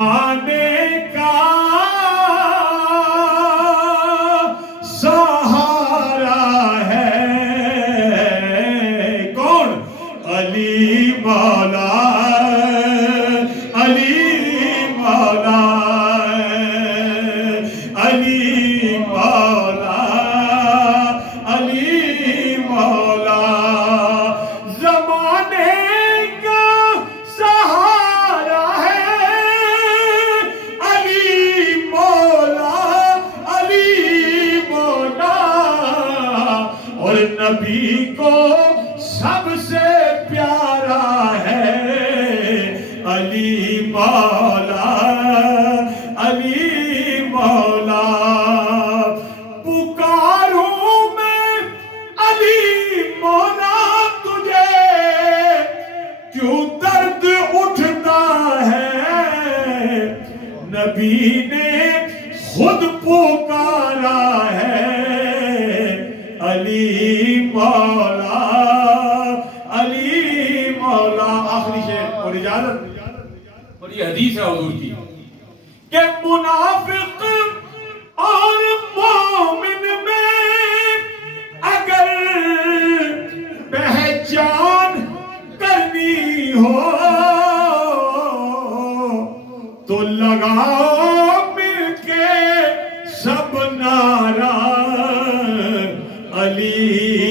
آنے کا سہارا ہے کون؟ علی مولا، علی مولا، علی مولا، علی مولا، زمانے کا سہارا ہے علی مولا، علی مولا، اور نبی کو سب سے پیارا ہے علی مولا، علی مولا، پکاروں میں علی مولا تجھے، کیوں درد اٹھتا ہے؟ نبی نے خود پکارا ہے علی مولا، علی مولا۔ آخری شعر اور اجازت، اور یہ حدیث ہے حضور کی کہ منافق اور مومن میں اگر پہچان کرنی ہو تو لگاؤ مل کے سب نعرہ علی